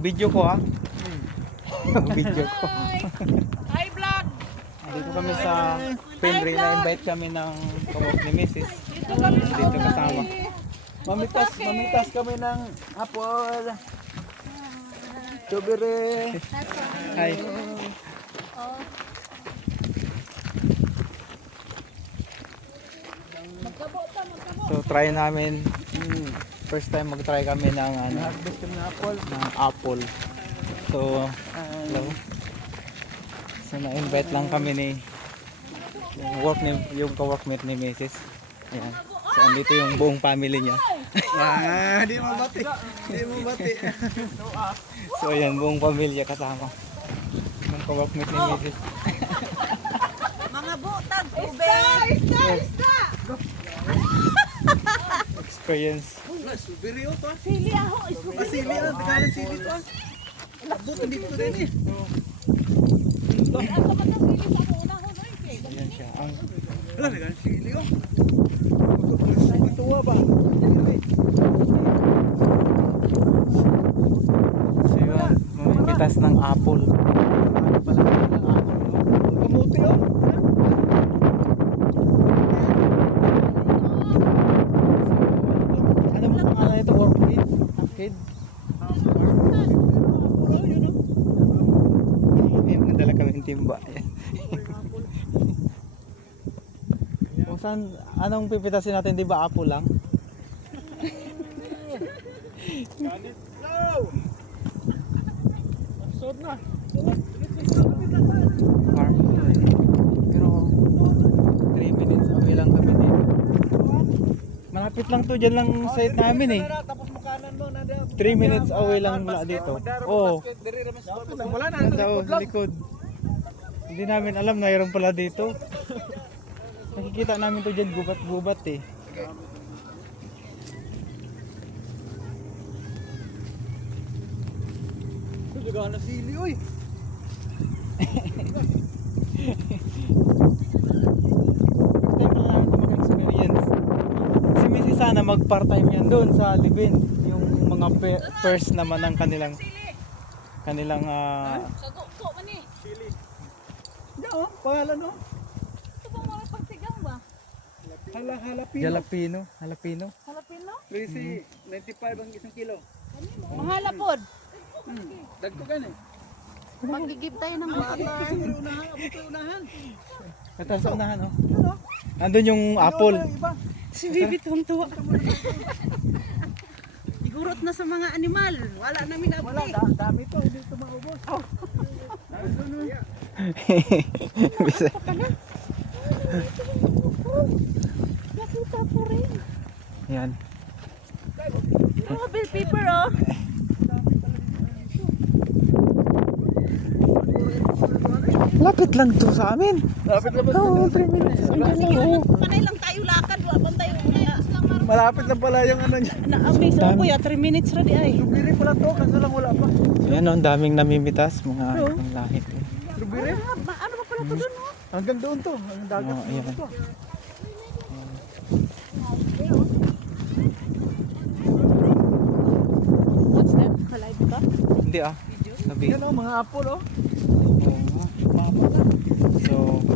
Video ko ha. Video ko. Hi vlog. Dito kami sa Penry, na-invite kami ng kamot ni Mrs. Dito kasama. Mamitas kami ng apple. Strawberry. Hi. So try namin. First time mag-try kami ng Harvest kami ng apple. apple. So hello. So na-invite lang kami ni yung ka-workmate ni Mrs. Ayan. So andito yung buong family niya. Di mo bati. Di mo bati. So ayan, buong pamilya kasama. Yung ka-workmate ni Mrs. Mga butag, ube. Experience. Strawberry o to. Sili ako. Sili o. Takalan sili to. Labot, dito rin eh. Ako matang sili sa una ko. Ayan siya. Ang Wala na ganun sili o. Matuwa ba? so yun, mamimitas ng apple. Kamuti o. Ano mo pangalan ito? Orchid? Orchid? Ayan, nadala kami ng timba. Ayan. Kung saan, anong pipitasin natin, di ba apple lang? Sod na. Farm to eh. Pero 3 minutes away lang kami dito. Malapit lang to, dyan lang site namin eh. Tapos makanan mo. 3 minutes away lang mula dito. Oo. Wala na. Nanda sa likod. Hindi namin alam na mayroon pala dito. Nakikita namin to dyan gubat-gubat eh. Juga na sili oy. First time lang namin ito mag-experience. Si Missy sana mag-part-time yan doon sa Libin. Yung mga first naman ng kanilang Kago man eh. Sili. Yo, pangalan no? Ito bang mga pagsigang ba? Jalapeno. jalapeno. Jalapeno. Halapino? Crazy. 95 ang isang kilo. Mahala pod. Dagko gani. Magigib tayo ng water. Siguro unahan, abot ko unahan. Ito sa unahan oh. Nandun yung apple. Si Bibi tuwang-tuwa. Igurot na sa mga animal. Wala namin Wala, abdi. dami to, hindi ito maubos. Oh. Bisa. Nakita po rin. Yan. Mga bell pepper oh. Lapit lang to sa amin. Lapit lang Oo, 3 minutes. Panay lang tayo lakad. Wala bang tayo una. Malapit lang pala yung ano niya. Na-amaze ako kuya. 3 minutes ready ay. Strawberry pala to, kaso lang wala pa. Ayan oh, ang daming namimitas. Mga ibang lahi. Strawberry? Ano ba pala ito doon oh? Hanggang doon to, ang dagat. Oh, ayan. to. What's that? Kalive ka? Hindi ah. Sabi. Yan o, mga apple oh. So,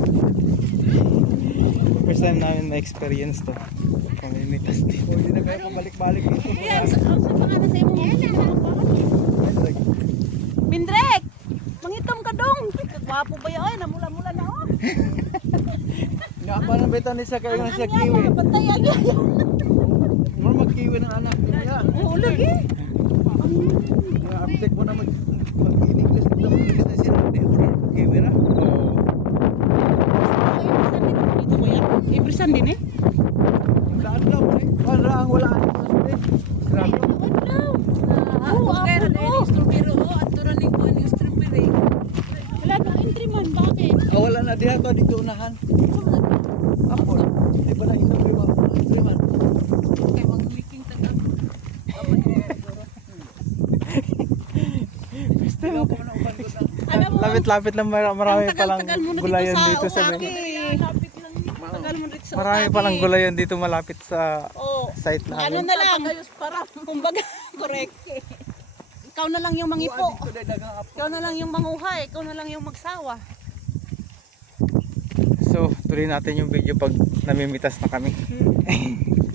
first time namin ma-experience to. Pamimitas dito. O, hindi na kayo pabalik-balik dito. Ayan, sa pangalan sa imo? Mindrek! Mangitom ka dong! Gwapo ba yun? Namula-mula na oh! Nga pa nang betan ni sa kayo nga sa Ang kiwi. mga bantayan niya! Mura mag-kiwi ng anak niya. Oo, lagi! Nga update mo na mag-in-English. Mag-English na sila. Hindi mo na kiwi na. Dito kuya? Every Sunday eh? Daan lang eh. Wala ang wala. Grabe. Oo, ako no! Strawberry oh! At turaning ko ang strawberry. Wala nang entry man, bakit? Wala na diha to dito unahan. Apple. Di ba na inom lima? Lima. Okay, mag-making taga. First time Ikaw pa na uban ko na. Alam mo, Lapit-lapit lang marami ang palang tagal-tagal mo na gulayan dito sa Uwaki. Lapit lang yun. Tagal mo dito sa marami Uwaki. palang gulayan dito malapit sa Oo. site Ano namin. na lang, para kumbaga, correct. ikaw na lang yung mangipo. Buwan dito dahil daghang apo. Ikaw na lang yung manguhay. Ikaw na lang yung magsawa. So, tuloy natin yung video pag namimitas na kami.